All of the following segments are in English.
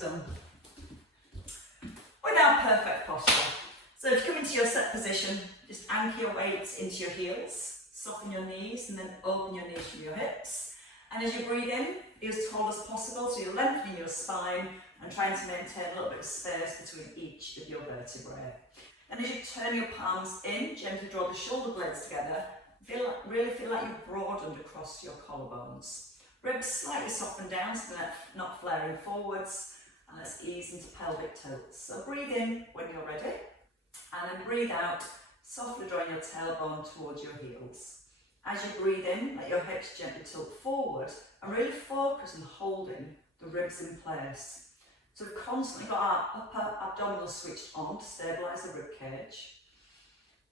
Done. We're now perfect posture. So if you come into your set position, just anchor your weights into your heels, soften your knees and then open your knees from your hips. And as you breathe in, be as tall as possible, so you're lengthening your spine and trying to maintain a little bit of space between each of your vertebrae. And as you turn your palms in, gently draw the shoulder blades together, really feel like you've broadened across your collarbones. Ribs slightly soften down so they're not flaring forwards, and let's ease into pelvic tilts. So breathe in when you're ready, and then breathe out, softly drawing your tailbone towards your heels. As you breathe in, let your hips gently tilt forward and really focus on holding the ribs in place. So we've constantly got our upper abdominal switched on to stabilise the rib cage.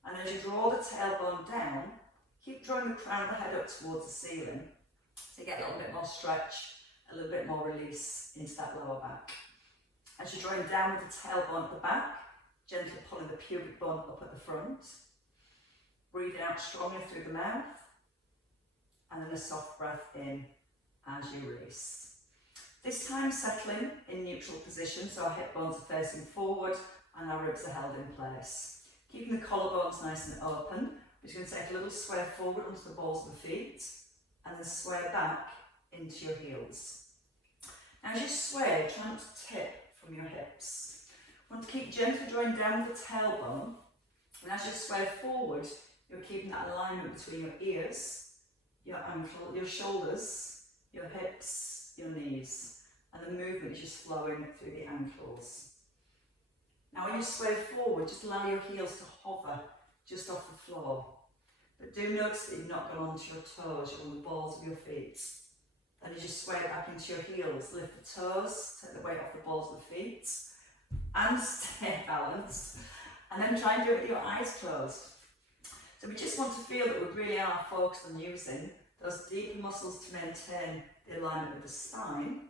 And as you draw the tailbone down, keep drawing the crown of the head up towards the ceiling. So you get a little bit more stretch, a little bit more release into that lower back. As you're drawing down with the tailbone at the back, gently pulling the pubic bone up at the front. Breathing out strongly through the mouth. And then a soft breath in as you release. This time settling in neutral position, so our hip bones are facing forward and our ribs are held in place. Keeping the collarbones nice and open, we're going to take a little sway forward onto the balls of the feet and then sway back into your heels. Now as you sway, try not to tip from your hips. You want to keep gently drawing down with the tailbone, and as you sway forward, you're keeping that alignment between your ears, your ankle, your shoulders, your hips, your knees, and the movement is just flowing through the ankles. Now when you sway forward, just allow your heels to hover just off the floor. But do notice that you've not gone onto your toes, you're on the balls of your feet. Then as you sway back into your heels, lift the toes, take the weight off the balls of the feet, and stay balanced. And then try and do it with your eyes closed. So we just want to feel that we really are focused on using those deeper muscles to maintain the alignment with the spine.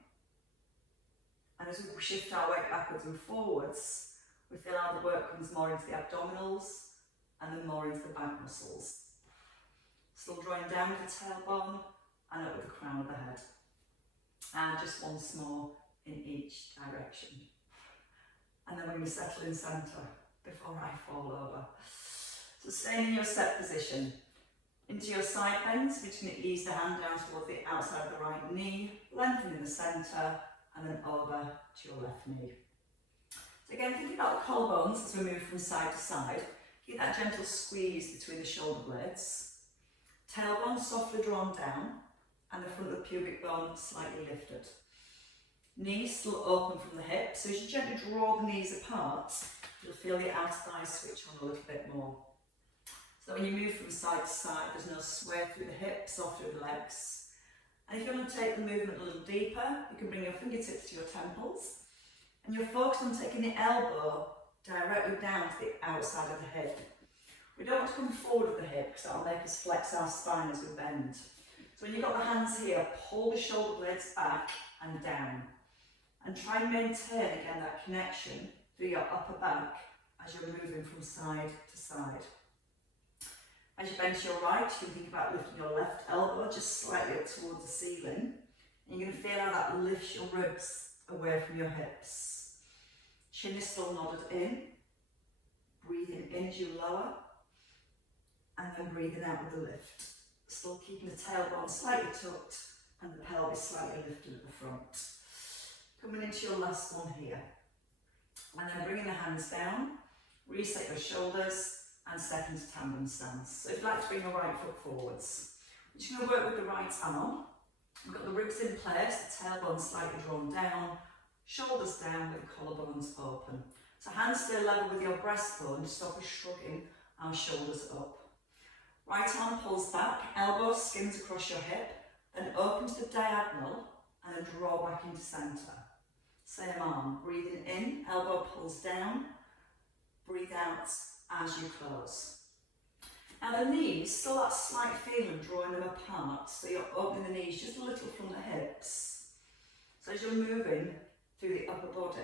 And as we shift our weight backwards and forwards, we feel how the work comes more into the abdominals and then more into the back muscles. Still drawing down with the tailbone and up with the crown of the head. And just once more in each direction. And then we're going to settle in centre before I fall over. So staying in your set position. Into your side bends, we're just going to ease the hand down towards the outside of the right knee, lengthen in the centre, and then over to your left knee. So again, thinking about the collarbones as we move from side to side, get that gentle squeeze between the shoulder blades. Tailbone softly drawn down, and the front of the pubic bone slightly lifted. Knees still open from the hips, so as you gently draw the knees apart, you'll feel the outer thighs switch on a little bit more. So when you move from side to side, there's no sway through the hips or through the legs. And if you want to take the movement a little deeper, you can bring your fingertips to your temples, and you're focused on taking the elbow directly down to the outside of the hip. We don't want to come forward with the hip because that'll make us flex our spine as we bend. So when you've got the hands here, pull the shoulder blades back and down. And try and maintain again that connection through your upper back as you're moving from side to side. As you bend to your right, you can think about lifting your left elbow just slightly up towards the ceiling. And you're going to feel how that lifts your ribs away from your hips. Chin is still nodded in. Breathing in as you lower. And then breathing out with the lift. Still keeping the tailbone slightly tucked and the pelvis slightly lifted at the front. Coming into your last one here. And then bringing the hands down, reset your shoulders and step into tandem stance. So if you'd like to bring your right foot forwards, we're just going to work with the right arm. We've got the ribs in place, the tailbone slightly drawn down, shoulders down with the collarbones open. So hands stay level with your breastbone, just stop us shrugging our shoulders up. Right arm pulls back, elbow skins across your hip, then open to the diagonal and then draw back into centre. Same arm, breathing in, elbow pulls down, breathe out as you close. Now the knees, still that slight feeling drawing them apart, so you're opening the knees just a little from the hips. So as you're moving through the upper body,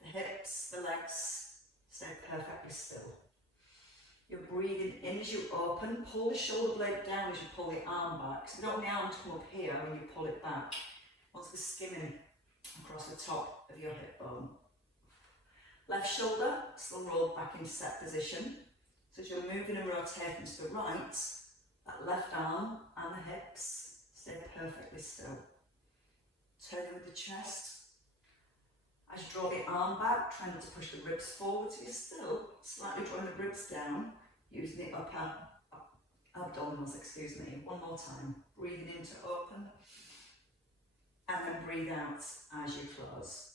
the hips, the legs, stay perfectly still. You're breathing in as you open, pull the shoulder blade down as you pull the arm back. So you don't want the arm to come up here when you pull it back. Once we're skimming across the top of your hip bone. Left shoulder still rolled back into set position. So as you're moving and rotating to the right, that left arm and the hips stay perfectly still. Turning with the chest. As you draw the arm back, try not to push the ribs forward, so you're still slightly drawing the ribs down, using the upper abdominals, excuse me. One more time. Breathing in to open, and then breathe out as you close.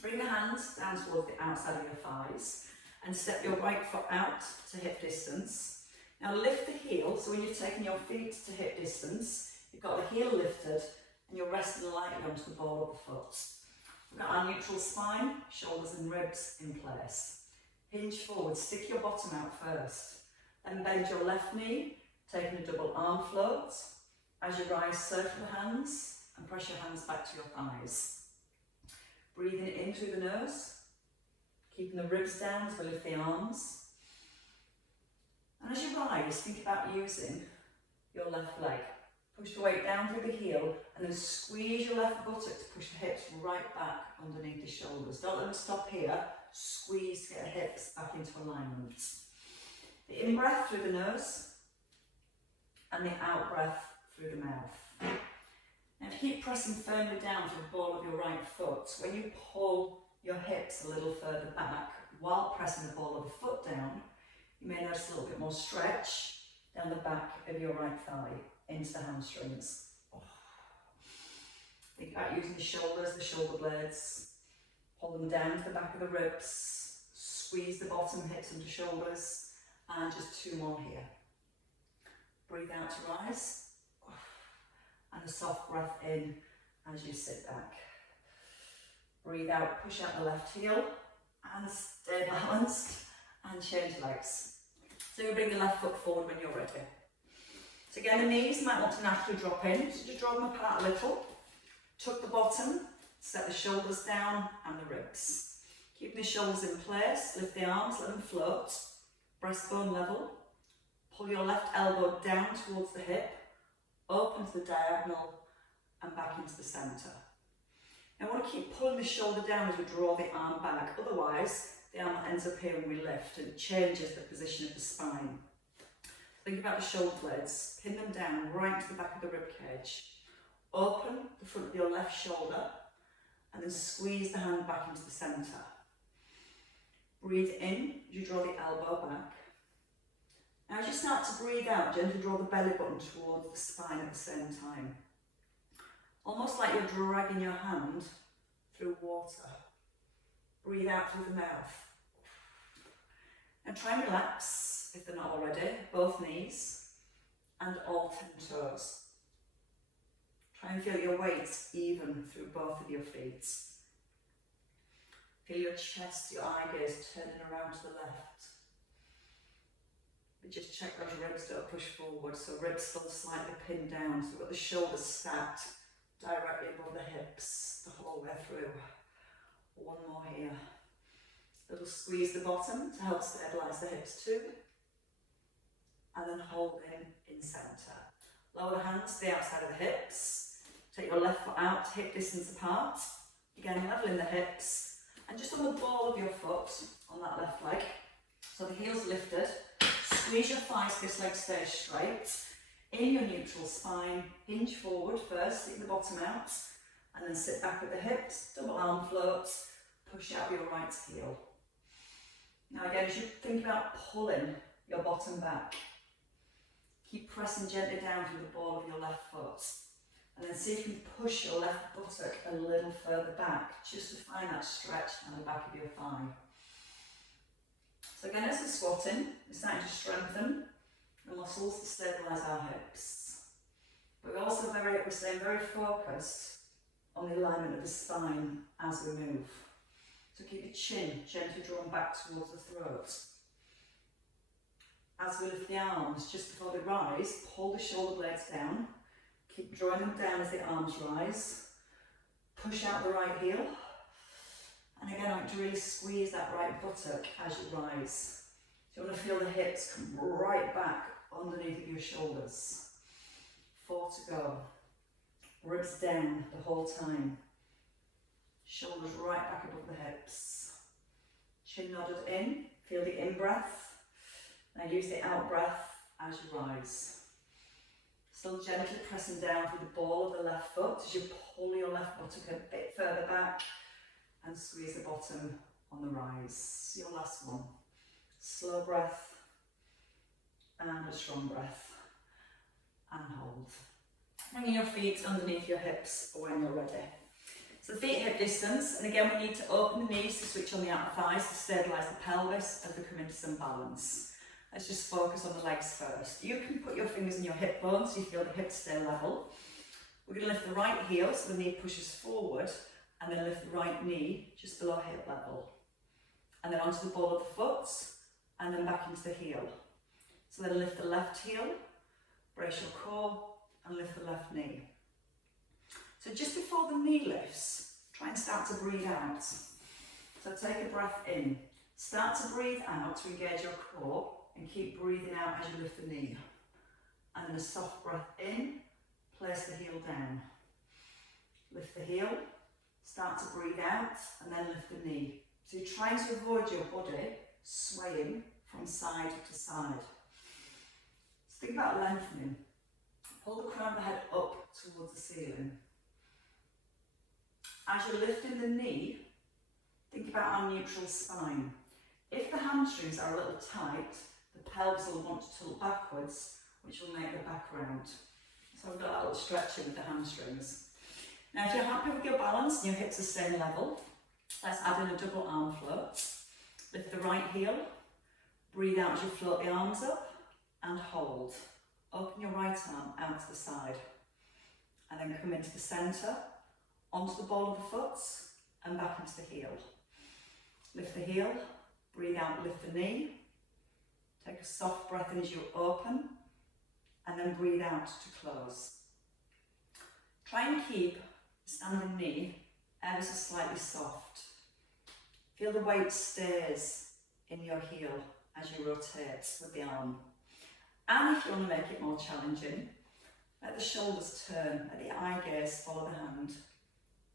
Bring the hands down towards the outside of your thighs, and step your right foot out to hip distance. Now lift the heel, so when you're taking your feet to hip distance, you've got the heel lifted, and you're resting lightly onto the ball of the foot. We've got our neutral spine, shoulders and ribs in place. Hinge forward, stick your bottom out first. Then bend your left knee, taking a double arm float. As you rise, circle the hands and press your hands back to your thighs. Breathing in through the nose, keeping the ribs down as we lift the arms. And as you rise, think about using your left leg. Push the weight down through the heel and then squeeze your left buttock to push the hips right back underneath the shoulders. Don't let them stop here. Squeeze to get the hips back into alignment. The in-breath through the nose and the out-breath through the mouth. Now keep pressing firmly down to the ball of your right foot. When you pull your hips a little further back while pressing the ball of the foot down, you may notice a little bit more stretch down the back of your right thigh into the hamstrings. Think about using the shoulders, the shoulder blades. Pull them down to the back of the ribs. Squeeze the bottom, hips into shoulders. And just two more here. Breathe out to rise. And a soft breath in as you sit back. Breathe out, push out the left heel. And stay balanced. And change legs. So you bring the left foot forward when you're ready. So again, the knees might want to naturally drop in, so just draw them apart a little. Tuck the bottom, set the shoulders down and the ribs. Keeping the shoulders in place, lift the arms, let them float. Breastbone level. Pull your left elbow down towards the hip, open to the diagonal and back into the centre. Now I want to keep pulling the shoulder down as we draw the arm back, otherwise the arm ends up here when we lift and changes the position of the spine. Think about the shoulder blades, pin them down right to the back of the rib cage. Open the front of your left shoulder and then squeeze the hand back into the centre. Breathe in as you draw the elbow back. Now as you start to breathe out, gently draw the belly button towards the spine at the same time. Almost like you're dragging your hand through water. Breathe out through the mouth. And try and relax, if they're not already, both knees and all 10 toes. Try and feel your weight even through both of your feet. Feel your chest, your eye gaze turning around to the left. But just check those ribs don't push forward, so ribs still slightly pinned down, so we've got the shoulders stacked directly above the hips the whole way through. One more here. Little squeeze the bottom to help stabilise the hips too. And then hold in centre. Lower the hands to the outside of the hips. Take your left foot out, hip distance apart. Again, leveling the hips. And just on the ball of your foot, on that left leg. So the heel's lifted. Squeeze your thighs so this leg stays straight. In your neutral spine, hinge forward first, stick the bottom out. And then sit back with the hips, double arm floats. Push out your right heel. Now again, as you think about pulling your bottom back, keep pressing gently down through the ball of your left foot. And then see if you can push your left buttock a little further back, just to find that stretch down the back of your thigh. So again, as we're squatting, we're starting to strengthen the muscles to stabilise our hips. But we're staying very focused on the alignment of the spine as we move. So keep your chin gently drawn back towards the throat. As we lift the arms, just before they rise, pull the shoulder blades down. Keep drawing them down as the arms rise. Push out the right heel. And again, I like to really squeeze that right buttock as you rise. So you want to feel the hips come right back underneath of your shoulders. 4 to go. Ribs down the whole time. Shoulders right back above the hips. Chin nodded in, feel the in-breath. Now use the out-breath as you rise. Still gently pressing down through the ball of the left foot as you pull your left buttock a bit further back and squeeze the bottom on the rise. Your last one. Slow breath and a strong breath. And hold. Bring your feet underneath your hips when you're ready. So the feet hip distance, and again we need to open the knees to switch on the outer thighs to stabilise the pelvis as we come into some balance. Let's just focus on the legs first. You can put your fingers in your hip bones so you feel the hips stay level. We're going to lift the right heel so the knee pushes forward, and then lift the right knee just below hip level. And then onto the ball of the foot, and then back into the heel. So then lift the left heel, brace your core, and lift the left knee. So just before the knee lifts, try and start to breathe out. So take a breath in. Start to breathe out to engage your core and keep breathing out as you lift the knee. And then a soft breath in, place the heel down. Lift the heel, start to breathe out and then lift the knee. So you're trying to avoid your body swaying from side to side. So think about lengthening. Pull the crown of the head up towards the ceiling. As you're lifting the knee, think about our neutral spine. If the hamstrings are a little tight, the pelvis will want to tilt backwards, which will make the back round. So we've got that little stretching with the hamstrings. Now if you're happy with your balance and your hips are staying level, let's add in a double arm float. Lift the right heel, breathe out as you float the arms up, and hold. Open your right arm out to the side. And then come into the centre, onto the ball of the foot, and back into the heel. Lift the heel, breathe out, lift the knee. Take a soft breath in as you open, and then breathe out to close. Try and keep the standing knee ever so slightly soft. Feel the weight stays in your heel as you rotate with the arm. And if you want to make it more challenging, let the shoulders turn, let the eye gaze follow the hand.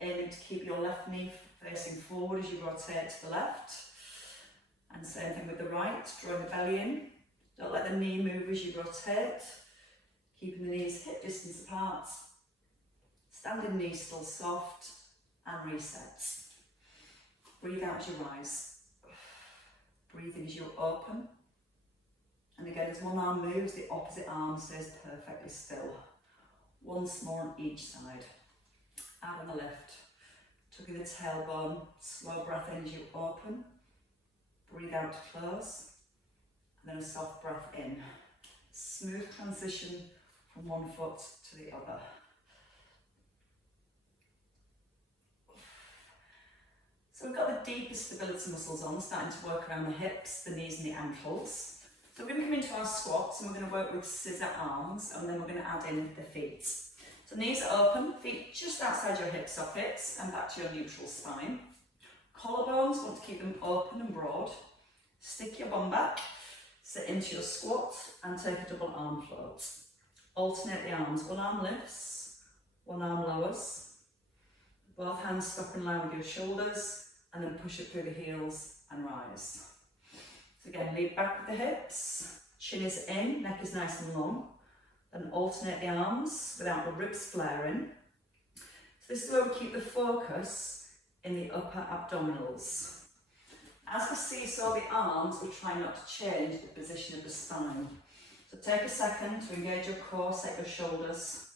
Aiming to keep your left knee facing forward as you rotate to the left. And same thing with the right, drawing the belly in. Don't let the knee move as you rotate. Keeping the knees hip distance apart. Standing knee still soft and reset. Breathe out as you rise. Breathe in as you open. And again, as one arm moves, the opposite arm stays perfectly still. Once more on each side. Out on the lift. Tucking the tailbone, slow breath in as you open. Breathe out to close. And then a soft breath in. Smooth transition from one foot to the other. So we've got the deepest stability muscles on, starting to work around the hips, the knees and the ankles. So we're going to come into our squats and we're going to work with scissor arms, and then we're going to add in the feet. So knees are open, feet just outside your hip sockets and back to your neutral spine. Collarbones, want to keep them open and broad. Stick your bum back, sit into your squat and take a double arm float. Alternate the arms, one arm lifts, one arm lowers. Both hands stop in line with your shoulders and then push it through the heels and rise. So again, lead back with the hips, chin is in, neck is nice and long. Then alternate the arms without the ribs flaring. So this is where we keep the focus in the upper abdominals. As we seesaw the arms, we try not to change the position of the spine. So take a second to engage your core, set your shoulders,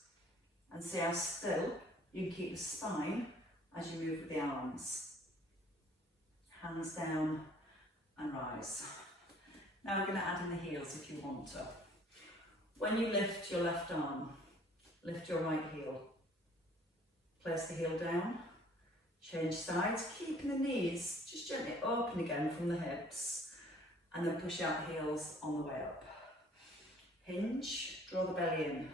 and see how still you can keep the spine as you move with the arms. Hands down and rise. Now we're going to add in the heels if you want to. When you lift your left arm, lift your right heel. Place the heel down, change sides, keeping the knees just gently open again from the hips, and then push out the heels on the way up. Hinge, draw the belly in.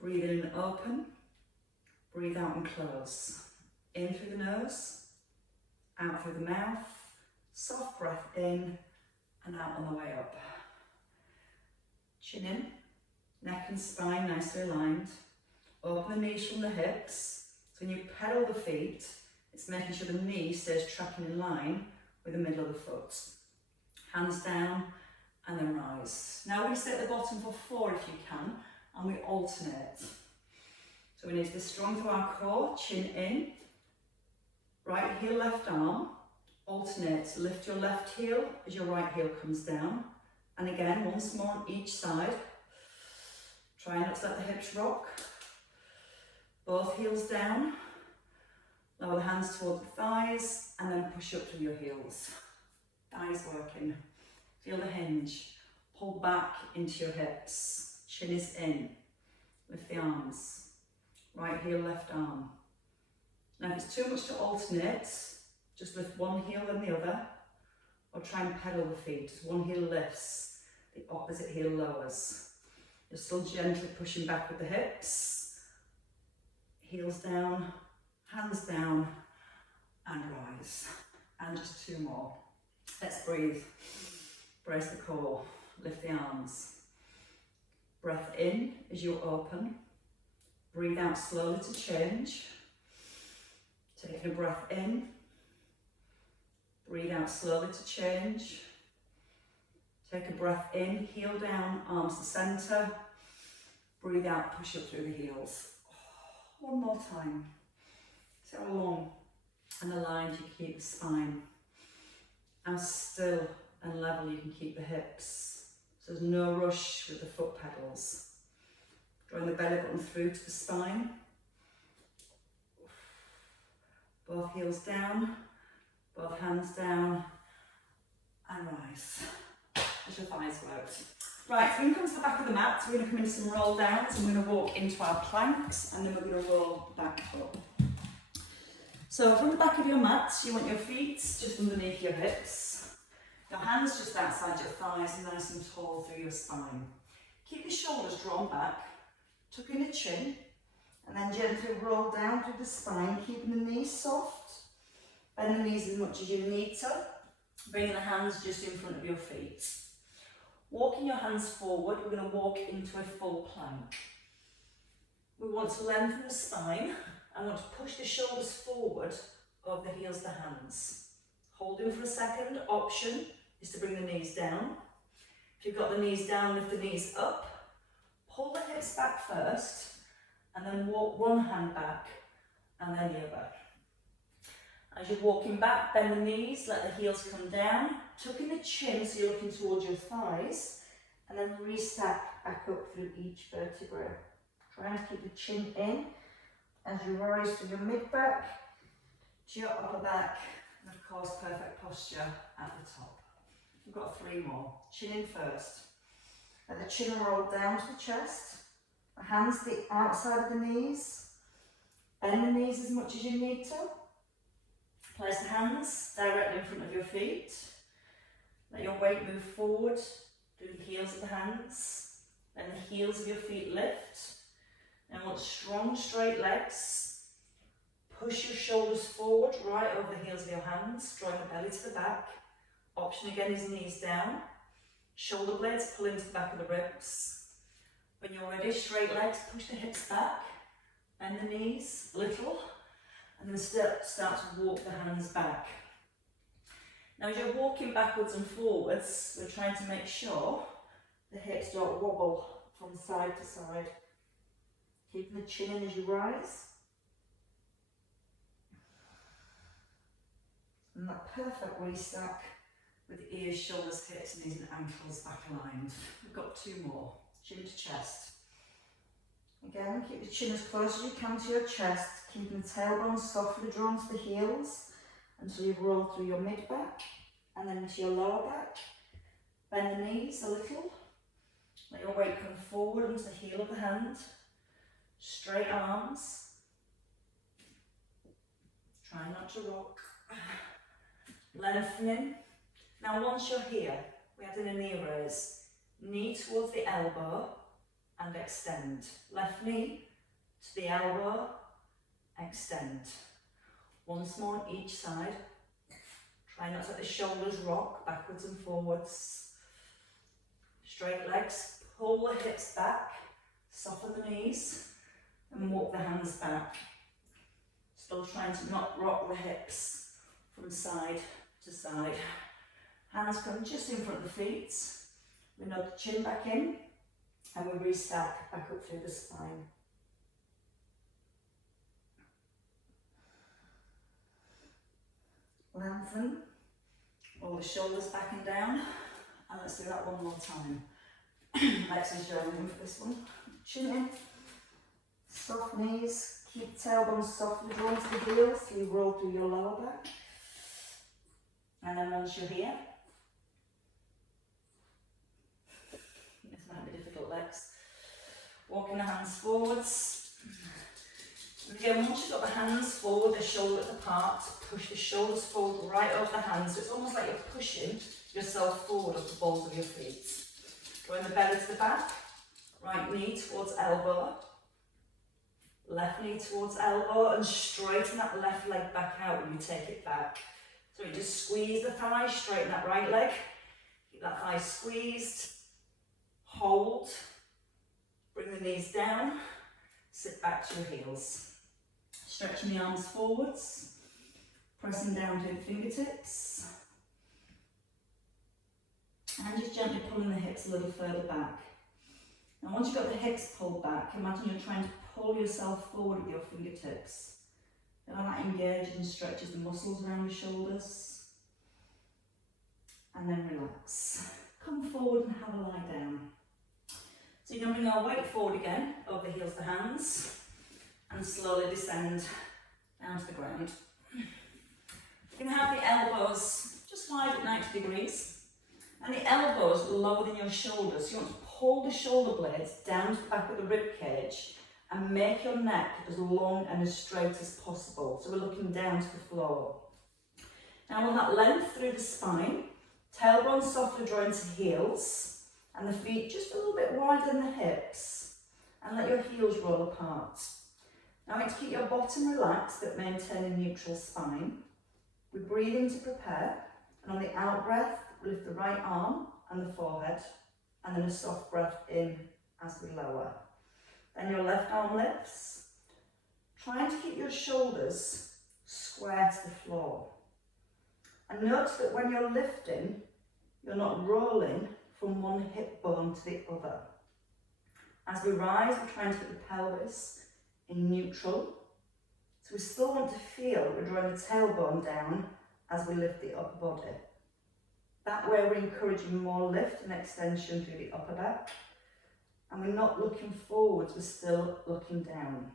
Breathe in and open, breathe out and close. In through the nose, out through the mouth, soft breath in and out on the way up. Chin in, neck and spine nicely aligned. Open the knees from the hips, So when you pedal the feet, it's making sure the knee stays tracking in line with the middle of the foot. Hands down and then rise. Now we're going to stay at the bottom for 4 if you can, and we alternate. So we need to be strong through our core, chin in, right heel, left arm, alternate. Lift your left heel as your right heel comes down. And again, once more on each side. Try not to let the hips rock. Both heels down. Lower the hands toward the thighs and then push up through your heels. Thighs working. Feel the hinge. Pull back into your hips. Chin is in. Lift the arms. Right heel, left arm. Now if it's too much to alternate, just lift one heel then the other. Or try and pedal the feet. As one heel lifts, the opposite heel lowers. You're still gently pushing back with the hips. Heels down, hands down, and rise. And just 2 more. Let's breathe. Brace the core, lift the arms. Breath in as you open. Breathe out slowly to change. Taking a breath in. Breathe out slowly to change. Take a breath in, heel down, arms to centre. Breathe out, push up through the heels. 1 more time. See how long and aligned you keep the spine. How still and level you can keep the hips. So there's no rush with the foot pedals. Drawing the belly button through to the spine. Both heels down, both hands down, and rise. As your thighs worked. Right, so we're going to come to the back of the mat, so we're going to come into some roll downs, and we're going to walk into our planks, and then we're going to roll back up. So from the back of your mat, you want your feet just underneath your hips, your hands just outside your thighs and nice and tall through your spine. Keep your shoulders drawn back, tuck in the chin, and then gently roll down through the spine, keeping the knees soft. Bend the knees as much as you need to, bringing the hands just in front of your feet. Walking your hands forward, we're going to walk into a full plank. We want to lengthen the spine and want to push the shoulders forward over the heels to hands. Holding for a second. Option is to bring the knees down. If you've got the knees down, lift the knees up. Pull the hips back first and then walk one hand back and then the other. As you're walking back, bend the knees, let the heels come down, tuck in the chin so you're looking towards your thighs, and then restack back up through each vertebra. Try to keep the chin in as you rise to your mid-back, to your upper back, and of course perfect posture at the top. We've got 3 more. Chin in first. Let the chin roll down to the chest, the hands to the outside of the knees, bend the knees as much as you need to. Place the hands directly in front of your feet. Let your weight move forward through the heels of the hands. Then the heels of your feet lift. And want strong, straight legs. Push your shoulders forward, right over the heels of your hands, drawing the belly to the back. Option again is knees down. Shoulder blades pull into the back of the ribs. When you're ready, straight legs, push the hips back. Bend the knees a little. And then start to walk the hands back. Now as you're walking backwards and forwards, we're trying to make sure the hips don't wobble from side to side. Keeping the chin in as you rise. And that perfect restack with the ears, shoulders, hips, knees and ankles back aligned. We've got 2 more. Chin to chest. Again, keep the chin as close as you can to your chest, keeping the tailbone softly drawn to the heels until you roll through your mid-back and then into your lower back. Bend the knees a little. Let your weight come forward into the heel of the hand. Straight arms. Try not to rock. Lengthening. Now once you're here, we add in a knee raise. Knee towards the elbow and extend. Left knee to the elbow, extend. Once more on each side. Try not to let the shoulders rock backwards and forwards. Straight legs, pull the hips back, soften the knees, and walk the hands back. Still trying to not rock the hips from side to side. Hands come just in front of the feet. We nod the chin back in and we restack back up through the spine. Lengthen, roll the shoulders back and down, and let's do that one more time. Legs and join in for this one. Chin in, soft knees, keep tailbone softly drawn to the heels so you roll through your lower back. And then once you're here, this might be difficult, legs. Walking the hands forwards. And again, once you've got the hands forward, the shoulders apart, push the shoulders forward right over the hands. So it's almost like you're pushing yourself forward up the balls of your feet. Going the belly to the back, right knee towards elbow, left knee towards elbow, and straighten that left leg back out when you take it back. So you just squeeze the thigh, straighten that right leg, keep that thigh squeezed, hold, bring the knees down, sit back to your heels. Stretching the arms forwards, pressing down to the fingertips, and just gently pulling the hips a little further back. Now once you've got the hips pulled back, imagine you're trying to pull yourself forward with your fingertips. Feel how that engages and stretches the muscles around the shoulders. And then relax. Come forward and have a lie down. So you're going to bring our weight forward again, over the heels to hands, and slowly descend down to the ground. You're going to have the elbows just wide at 90 degrees, and the elbows lower than your shoulders. You want to pull the shoulder blades down to the back of the rib cage and make your neck as long and as straight as possible. So we're looking down to the floor. Now on that length through the spine, tailbone softly drawing to heels, and the feet just a little bit wider than the hips, and let your heels roll apart. Now I want to keep your bottom relaxed but maintain a neutral spine. We breathe in to prepare, and on the out breath, we lift the right arm and the forehead, and then a soft breath in as we lower. Then your left arm lifts, trying to keep your shoulders square to the floor. And notice that when you're lifting, you're not rolling from one hip bone to the other. As we rise, we're trying to keep the pelvis in neutral. So we still want to feel we're drawing the tailbone down as we lift the upper body. That way we're encouraging more lift and extension through the upper back. And we're not looking forwards, we're still looking down.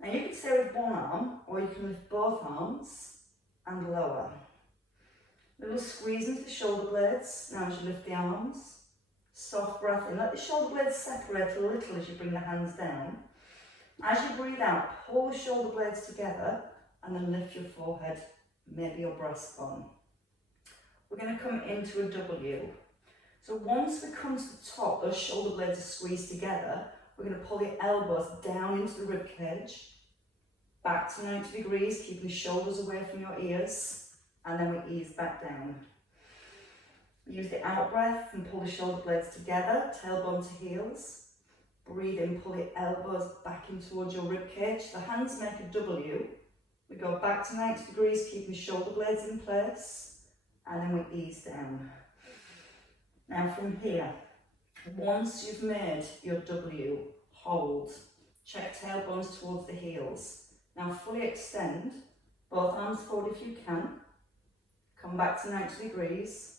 Now you can stay with one arm, or you can lift both arms and lower. Little squeeze into the shoulder blades now as you lift the arms. Soft breath in, let the shoulder blades separate a little as you bring the hands down. As you breathe out, pull the shoulder blades together and then lift your forehead, maybe your breastbone. We're going to come into a W. So once we come to the top, those shoulder blades are squeezed together, we're going to pull the elbows down into the rib cage, back to 90 degrees, keeping the shoulders away from your ears, and then we ease back down. Use the out breath and pull the shoulder blades together, tailbone to heels. Breathe in, pull the elbows back in towards your rib cage. The hands make a W. We go back to 90 degrees, keeping the shoulder blades in place, and then we ease down. Now from here, once you've made your W, hold. Check tailbones towards the heels. Now fully extend, both arms forward if you can. Come back to 90 degrees,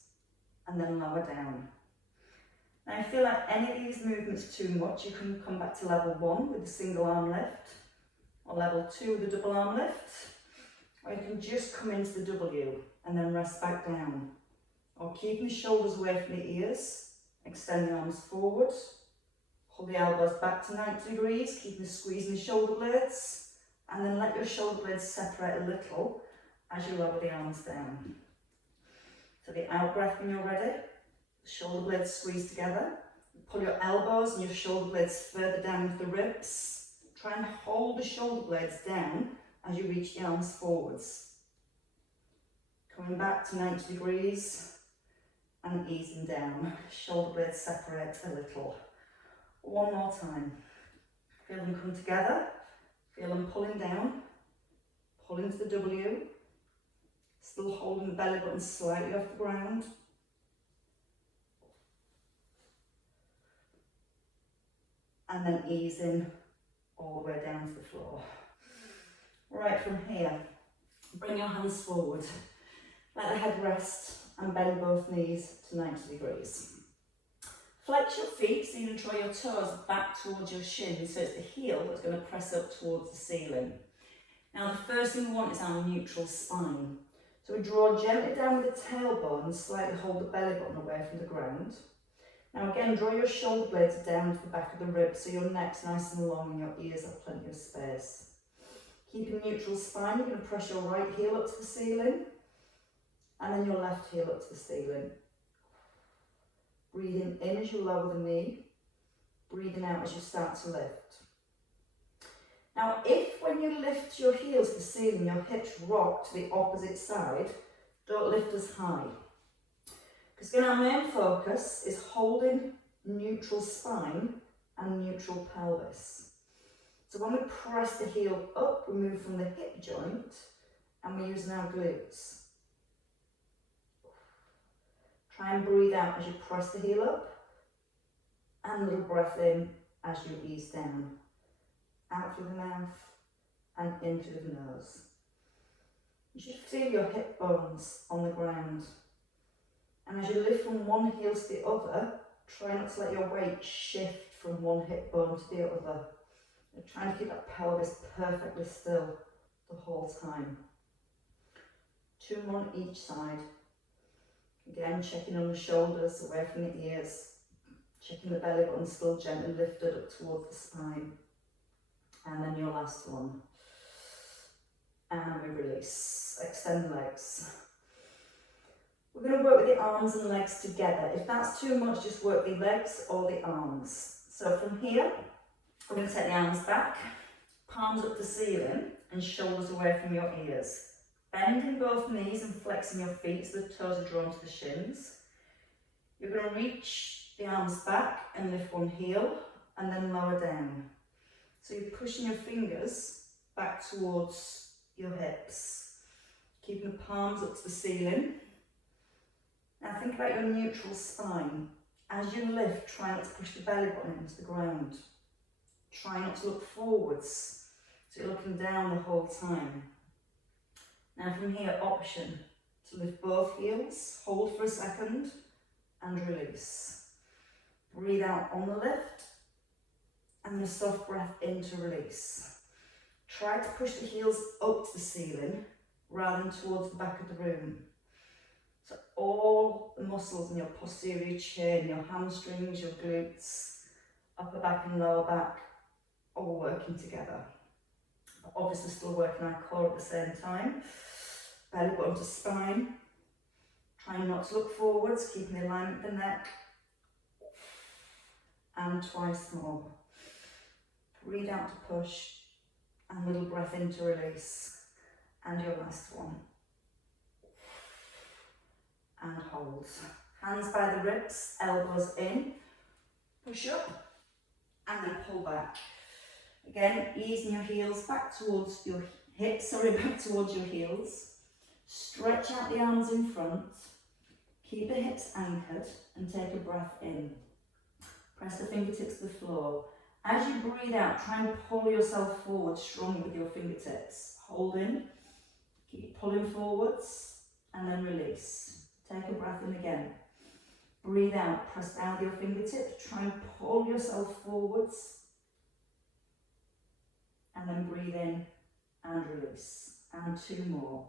and then lower down. Now if you feel like any of these movements too much, you can come back to level 1 with a single arm lift, or level 2 with a double arm lift, or you can just come into the W and then rest back down. Or keeping the shoulders away from the ears, extend the arms forward, pull the elbows back to 90 degrees, keeping the squeeze in the shoulder blades, and then let your shoulder blades separate a little as you lower the arms down. So the out breath when you're ready, the shoulder blades squeeze together, pull your elbows and your shoulder blades further down into the ribs. Try and hold the shoulder blades down as you reach the arms forwards. Coming back to 90 degrees and easing down. Shoulder blades separate a little. One more time. Feel them come together. Feel them pulling down. pull into the W, still holding the belly button slightly off the ground. And then ease in all the way down to the floor. Right, from here, bring your hands forward. Let the head rest and bend both knees to 90 degrees. Flex your feet so you can draw your toes back towards your shins, so it's the heel that's going to press up towards the ceiling. Now the first thing we want is our neutral spine. So we draw gently down with the tailbone, slightly hold the belly button away from the ground. Now again, draw your shoulder blades down to the back of the ribs so your neck's nice and long and your ears have plenty of space. Keep a neutral spine, you're going to press your right heel up to the ceiling and then your left heel up to the ceiling. Breathing in as you lower the knee, breathing out as you start to lift. Now if when you lift your heels to the ceiling, your hips rock to the opposite side, don't lift as high. Because again, our main focus is holding neutral spine and neutral pelvis. So when we press the heel up, we move from the hip joint and we're using our glutes. Try and breathe out as you press the heel up, and a little breath in as you ease down. Out through the mouth and in through the nose. You should feel your hip bones on the ground. And as you lift from one heel to the other, try not to let your weight shift from one hip bone to the other. You're trying to keep that pelvis perfectly still the whole time. 2 more on each side. Again, checking on the shoulders, away from the ears. Checking the belly button still gently lifted up towards the spine. And then your last one. And we release. Extend the legs. We're going to work with the arms and legs together. If that's too much, just work the legs or the arms. So from here, we're going to take the arms back, palms up the ceiling and shoulders away from your ears. Bending both knees and flexing your feet so the toes are drawn to the shins. You're going to reach the arms back and lift one heel and then lower down. So you're pushing your fingers back towards your hips, keeping the palms up to the ceiling. Now think about your neutral spine. As you lift, try not to push the belly button into the ground. Try not to look forwards, so you're looking down the whole time. Now from here, option to lift both heels, hold for a second and release. Breathe out on the lift and a soft breath in to release. Try to push the heels up to the ceiling rather than towards the back of the room. So all the muscles in your posterior chin, your hamstrings, your glutes, upper back and lower back, all working together. Obviously still working our core at the same time. Belly button to spine. Trying not to look forwards, keeping the alignment with the neck. And twice more. Breathe out to push. And a little breath in to release. And your last one. And hold. Hands by the ribs, elbows in. Push up. And then pull back. Again, easing your heels back towards your hips, back towards your heels. Stretch out the arms in front. Keep the hips anchored and take a breath in. Press the fingertips to the floor. As you breathe out, try and pull yourself forward strongly with your fingertips. Hold in, keep pulling forwards, and then release. Take a breath in again. Breathe out, press down with your fingertips. Try and pull yourself forwards. And then breathe in and release. And 2 more.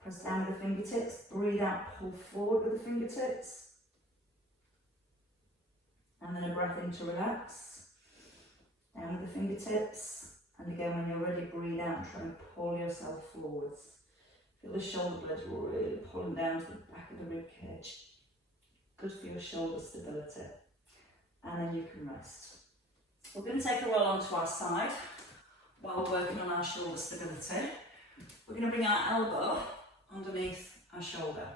Press down with the fingertips. Breathe out, pull forward with the fingertips. And then a breath in to relax. Down with the fingertips. And again, when you're ready, breathe out. Try and pull yourself forwards. Feel the shoulder blades really pulling down to the back of the rib cage. Good for your shoulder stability. And then you can rest. We're going to take a roll onto our side while we're working on our shoulder stability. We're going to bring our elbow underneath our shoulder.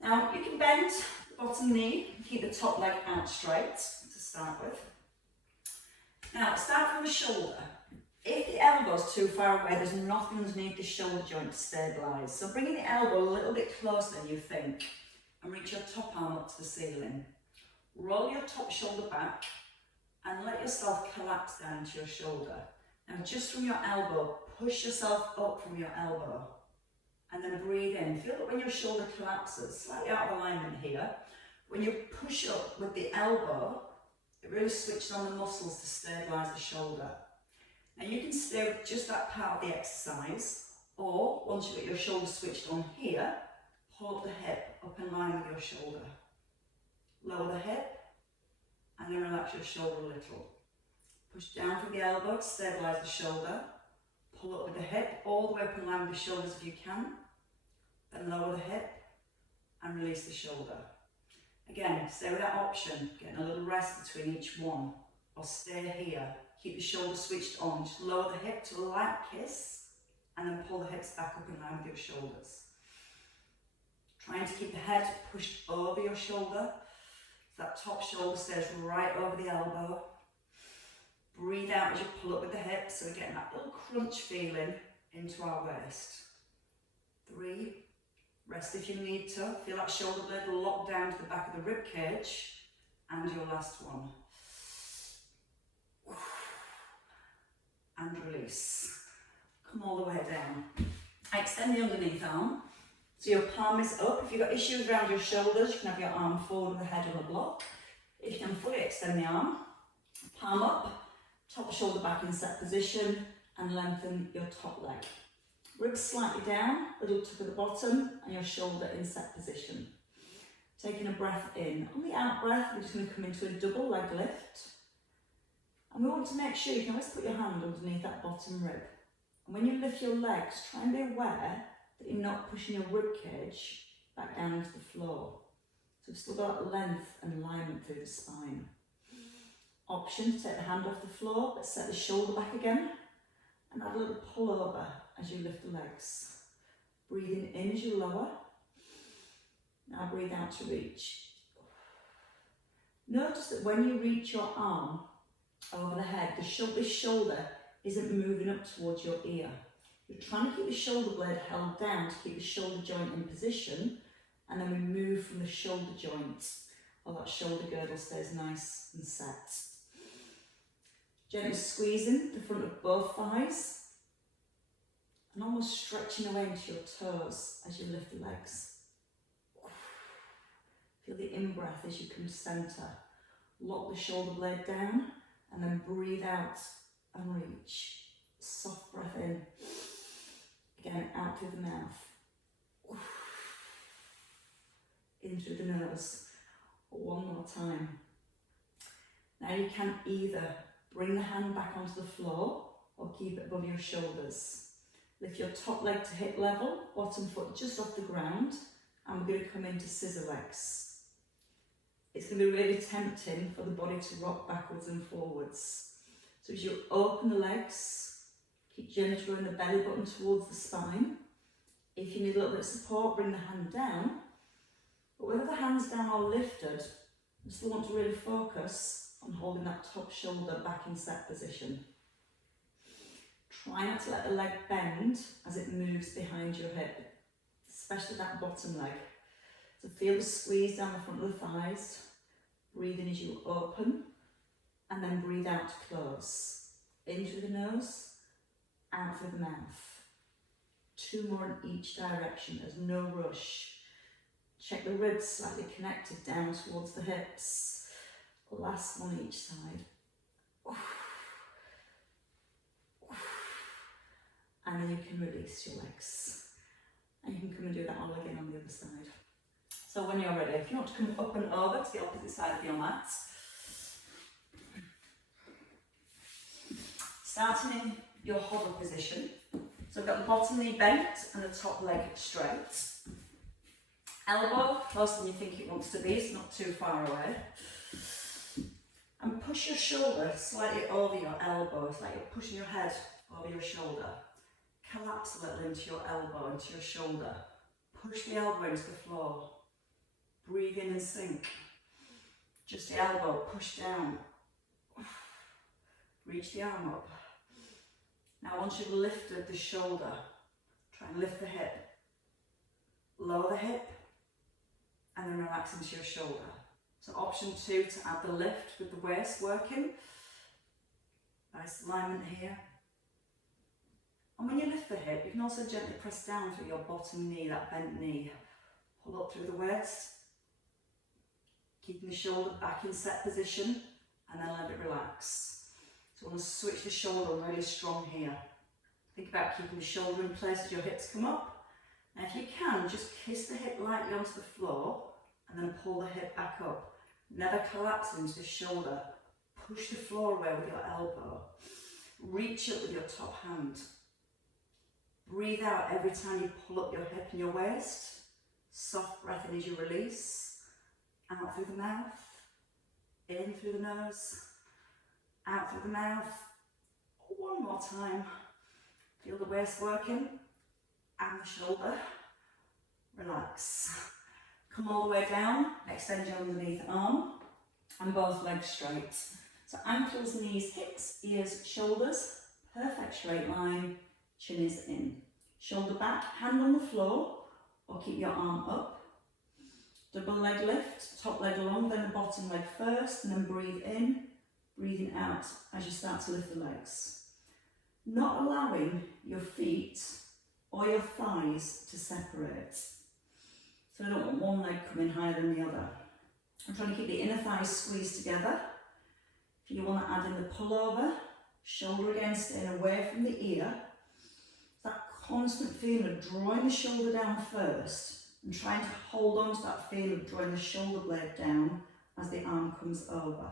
Now you can bend the bottom knee and keep the top leg out straight to start with. Now start from the shoulder. If the elbow's too far away, there's nothing underneath the shoulder joint to stabilise. So bringing the elbow a little bit closer than you think and reach your top arm up to the ceiling. Roll your top shoulder back and let yourself collapse down into your shoulder. Now just from your elbow, push yourself up from your elbow and then breathe in. Feel that when your shoulder collapses, slightly out of alignment here, when you push up with the elbow, it really switches on the muscles to stabilise the shoulder. Now you can stay with just that part of the exercise, or once you've got your shoulder switched on here, pull up the hip up in line with your shoulder. Lower the hip, and then relax your shoulder a little. Push down through the elbow to stabilise the shoulder. Pull up with the hip, all the way up in line with the shoulders if you can. Then lower the hip, and release the shoulder. Again, stay with that option, getting a little rest between each one, or stay here. Keep the shoulder switched on, just lower the hip to a light kiss, and then pull the hips back up in line with your shoulders. Trying to keep the head pushed over your shoulder, so that top shoulder stays right over the elbow. Breathe out as you pull up with the hips, so we're getting that little crunch feeling into our waist. 3, rest if you need to, feel that shoulder blade lock down to the back of the rib cage, and your last one. And release. Come all the way down. Extend the underneath arm. So your palm is up. If you've got issues around your shoulders, you can have your arm forward with the head on the block. If you can fully extend the arm, palm up, top shoulder back in set position, and lengthen your top leg. Ribs slightly down, little tuck at the bottom, and your shoulder in set position. Taking a breath in. On the out breath, we're just going to come into a double leg lift. And we want to make sure you can always put your hand underneath that bottom rib. And when you lift your legs, try and be aware that you're not pushing your rib cage back down into the floor. So we've still got that length and alignment through the spine. Option to take the hand off the floor, but set the shoulder back again. And add a little pull over as you lift the legs. Breathing in as you lower. Now breathe out to reach. Notice that when you reach your arm over the head, this shoulder isn't moving up towards your ear. You're trying to keep the shoulder blade held down to keep the shoulder joint in position, and then we move from the shoulder joint while that shoulder girdle stays nice and set. Gently squeezing the front of both thighs and almost stretching away into your toes as you lift the legs. Feel the in-breath as you come to centre. Lock the shoulder blade down and then breathe out and reach. Soft breath in. Again, out through the mouth. In through the nose. One more time. Now you can either bring the hand back onto the floor or keep it above your shoulders. Lift your top leg to hip level, bottom foot just off the ground, and we're going to come into scissor legs. It's going to be really tempting for the body to rock backwards and forwards. So as you open the legs, keep gently drawing the belly button towards the spine. If you need a little bit of support, bring the hand down. But whether the hand's down or lifted, you still want to really focus on holding that top shoulder back in set position. Try not to let the leg bend as it moves behind your hip, especially that bottom leg. So feel the squeeze down the front of the thighs. Breathe in as you open, and then breathe out to close. In through the nose, out through the mouth. 2 more in each direction, there's no rush. Check the ribs slightly connected down towards the hips. Last one each side. And then you can release your legs. And you can come and do that all again on the other side. So when you're ready, if you want to come up and over to the opposite side of your mat, starting in your hover position. So we've got the bottom knee bent and the top leg straight. Elbow closer than you think it wants to be, it's not too far away. And push your shoulder slightly over your elbow. It's like you're pushing your head over your shoulder. Collapse a little into your elbow, into your shoulder. Push the elbow into the floor. Breathe in and sink. Just the elbow, push down. Reach the arm up. Now once you've lifted the shoulder, try and lift the hip, lower the hip, and then relax into your shoulder. So option 2, to add the lift with the waist working. Nice alignment here. And when you lift the hip, you can also gently press down through your bottom knee, that bent knee. Pull up through the waist, keeping the shoulder back in set position, and then let it relax. So I want to switch the shoulder really strong here. Think about keeping the shoulder in place as your hips come up. Now if you can, just kiss the hip lightly onto the floor, and then pull the hip back up. Never collapse into the shoulder. Push the floor away with your elbow. Reach up with your top hand. Breathe out every time you pull up your hip and your waist. Soft breath in as you release. Out through the mouth. In through the nose. Out through the mouth. One more time. Feel the waist working. And the shoulder. Relax. Come all the way down. Extend your underneath arm. And both legs straight. So ankles, knees, hips, ears, shoulders. Perfect straight line. Chin is in. Shoulder back, hand on the floor, or keep your arm up. Double leg lift, top leg long, then the bottom leg first, and then breathe in, breathing out as you start to lift the legs. Not allowing your feet or your thighs to separate. So I don't want one leg coming higher than the other. I'm trying to keep the inner thighs squeezed together. If you want to add in the pullover, shoulder again staying away from the ear. That constant feeling of drawing the shoulder down first and trying to hold on to that feeling of drawing the shoulder blade down as the arm comes over.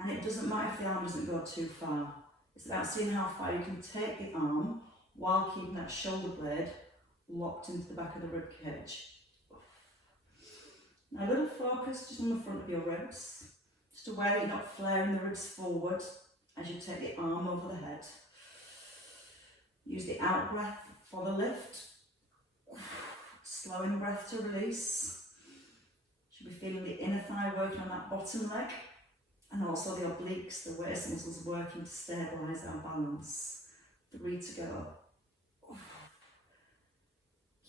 And it doesn't matter if the arm doesn't go too far. It's about seeing how far you can take the arm while keeping that shoulder blade locked into the back of the rib cage. Now a little focus just on the front of your ribs, just aware that you're not flaring the ribs forward as you take the arm over the head. Use the out breath for the lift. Slowing breath to release. Should be feeling the inner thigh working on that bottom leg, and also the obliques, the waist muscles working to stabilise our balance. 3 to go.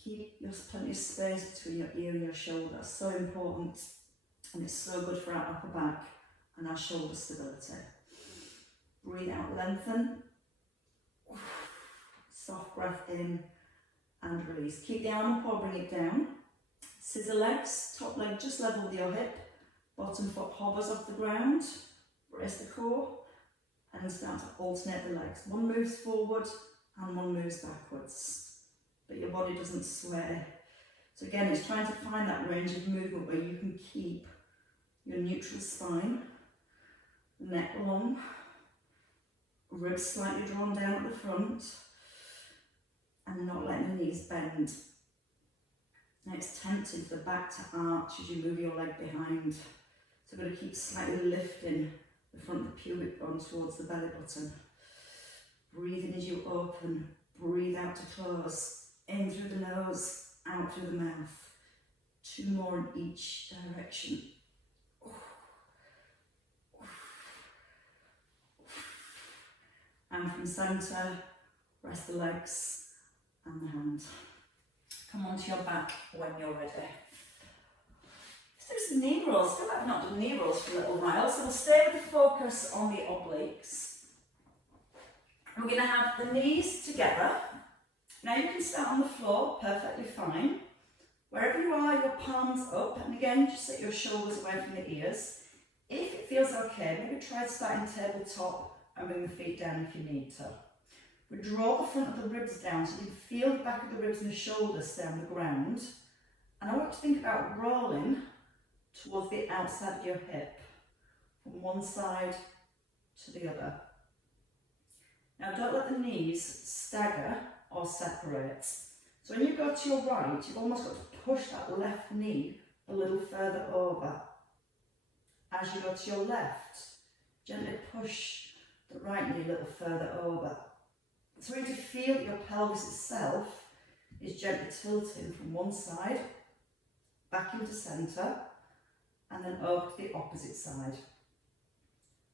Keep your plenty of space between your ear and your shoulder. So important, and it's so good for our upper back and our shoulder stability. Breathe out, lengthen. Soft breath in and release. Keep the arm up or bring it down. Scissor legs, top leg just level with your hip. Bottom foot hovers off the ground. Brace the core and then start to alternate the legs. One moves forward and one moves backwards. But your body doesn't sway. So again, it's trying to find that range of movement where you can keep your neutral spine, neck long, ribs slightly drawn down at the front, and not letting the knees bend. Now it's tempting for the back to arch as you move your leg behind. So we're going to keep slightly lifting the front of the pubic bone towards the belly button. Breathe in as you open, breathe out to close. In through the nose, out through the mouth. 2 more in each direction. And from centre, rest the legs and the hand. Come onto your back when you're ready. Let's do some knee rolls. I feel like I've not done knee rolls for a little while, so we'll stay with the focus on the obliques. We're going to have the knees together. Now you can start on the floor, perfectly fine. Wherever you are, your palms up, and again, just set your shoulders away from the ears. If it feels okay, maybe try starting tabletop and bring the feet down if you need to. We draw the front of the ribs down so you can feel the back of the ribs and the shoulders stay on the ground. And I want you to think about rolling towards the outside of your hip, from one side to the other. Now don't let the knees stagger or separate. So when you go to your right, you've almost got to push that left knee a little further over. As you go to your left, gently push the right knee a little further over. So really to feel that your pelvis itself is gently tilting from one side, back into centre, and then over to the opposite side.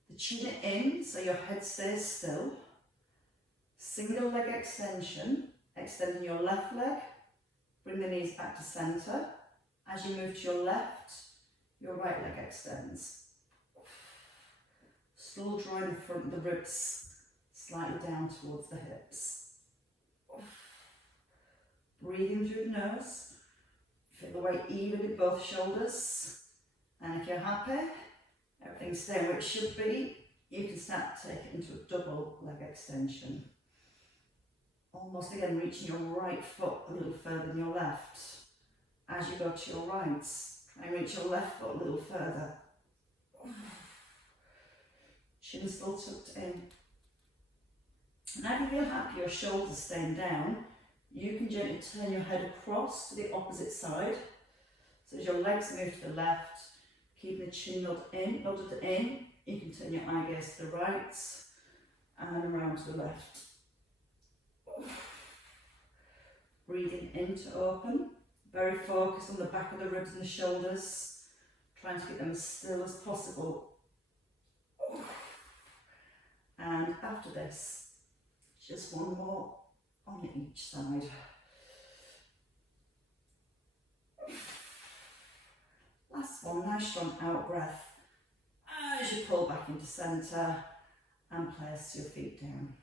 The chin in, so your head stays still. Single leg extension, extending your left leg, bring the knees back to centre. As you move to your left, your right leg extends. Still drawing the front of the ribs slightly down towards the hips. Breathing through the nose. Feel the weight even in both shoulders. And if you're happy, everything's staying where it should be, you can start to take it into a double leg extension. Almost again reaching your right foot a little further than your left. As you go to your right, try and reach your left foot a little further. Chin still tucked in. Now if you feel happy, your shoulders staying down, you can gently turn your head across to the opposite side. So as your legs move to the left, keeping the chin nodded in, you can turn your eye gaze to the right and then around to the left. Breathing in to open, very focused on the back of the ribs and the shoulders, trying to keep them as still as possible. And after this, just one more on each side. Last one, nice strong out breath as you pull back into centre and place your feet down.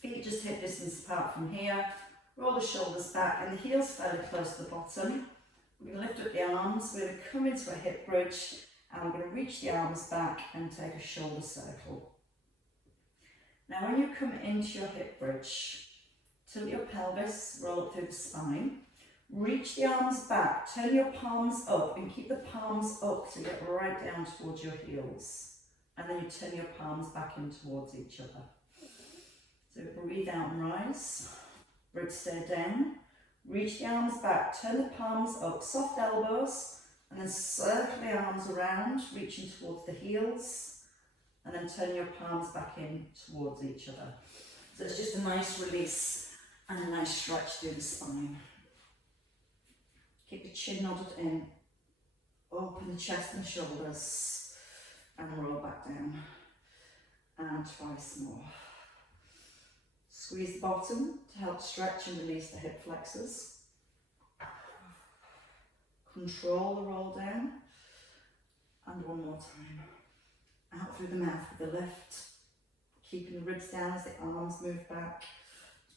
Feet just hip distance apart from here. Roll the shoulders back and the heels fairly close to the bottom. We're going to lift up the arms, we're going to come into a hip bridge and we're going to reach the arms back and take a shoulder circle. Now when you come into your hip bridge, tilt your pelvis, roll up through the spine, reach the arms back, turn your palms up and keep the palms up to get right down towards your heels. And then you turn your palms back in towards each other. So breathe out and rise, bridge stay down, reach the arms back, turn the palms up, soft elbows, and then circle the arms around, reaching towards the heels, and then turn your palms back in towards each other. So it's just a nice release and a nice stretch through the spine. Keep the chin nodded in, open the chest and shoulders, and roll back down. And twice more. Squeeze the bottom to help stretch and release the hip flexors. Control the roll down. And one more time. Out through the mouth with the lift. Keeping the ribs down as the arms move back.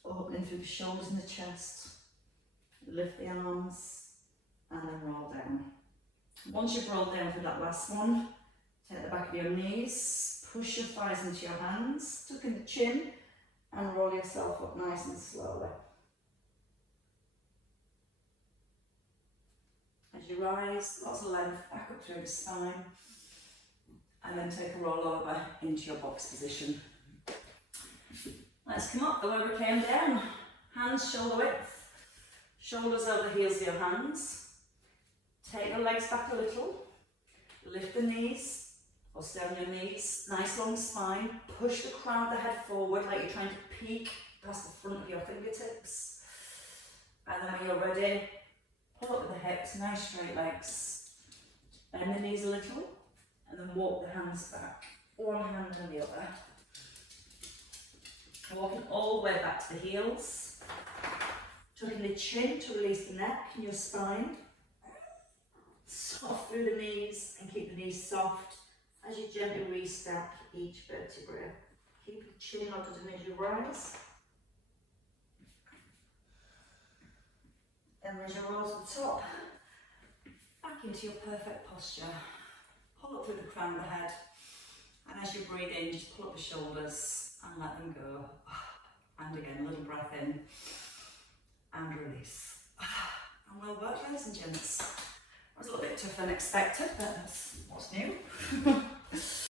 Opening through the shoulders and the chest. Lift the arms and then roll down. Once you've rolled down through that last one, take the back of your knees, push your thighs into your hands, tuck in the chin and roll yourself up nice and slowly. As you rise, lots of length back up through the spine and then take a roll over into your box position. Let's come up the way we came down. Hands shoulder width, shoulders over the heels of your hands. Take your legs back a little, lift the knees, or stay on your knees, nice long spine, push the crown of the head forward like you're trying to peek past the front of your fingertips. And then when you're ready, pull up with the hips, nice straight legs, bend the knees a little, and then walk the hands back, one hand and the other. Walking all the way back to the heels, tucking the chin to release the neck and your spine. Soft through the knees and keep the knees soft as you gently restack each vertebrae. Keep the chin nodded in as you rise. And as you roll to the top, back into your perfect posture. Pull up through the crown of the head. And as you breathe in, just pull up the shoulders and let them go. And again, a little breath in and release. And well worked, ladies and gents. It was a little bit tougher than expected, but that's what's new.